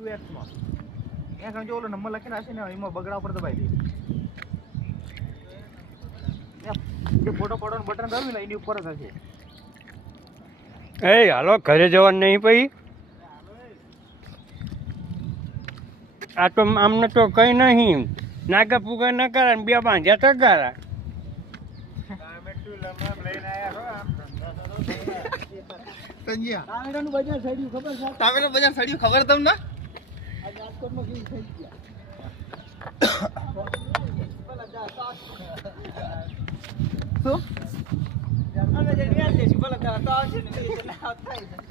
2x માં અહીંયા જો ઓલો નંબર લખીને હશે ને એમાં બગડા ઉપર દબાઈ દે જે ફોટો પાડવાનું બટન દબાવી ને એની ઉપર જ હશે એ હાલો ઘરે જવાનું નહીં પછી આ તો આમને તો કઈ નહીં નાગા પુગા ન કરે ને બે બાંધ્યા તગારા ટામેટાનું બજાર સડ્યું ખબર છે ટામેટાનું બજાર સડ્યું ખબર તમને આ રાજકોટમાં કેવું થઈ ગયા શું અમે જે વ્યાજ લેશું ભલે તો આવશે ને બીજું ના આવતા થાય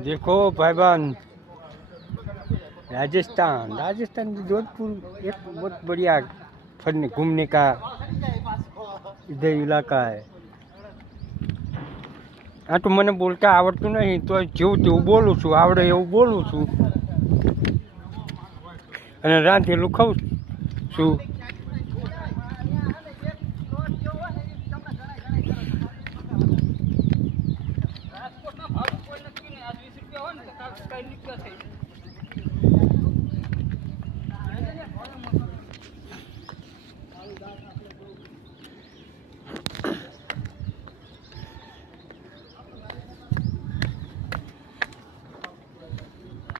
देखो भाईबान राजस्थान जोधपुर एक बहुत बढ़िया फरने घूमने का इधर इलाका है हाँ तो मैंने बोलता आवड़तुं नहीं तो जेवुं तेवुं बोलूं छुं आवड़े एवुं बोलूं छुं अने रांधेલું ખાઉં છું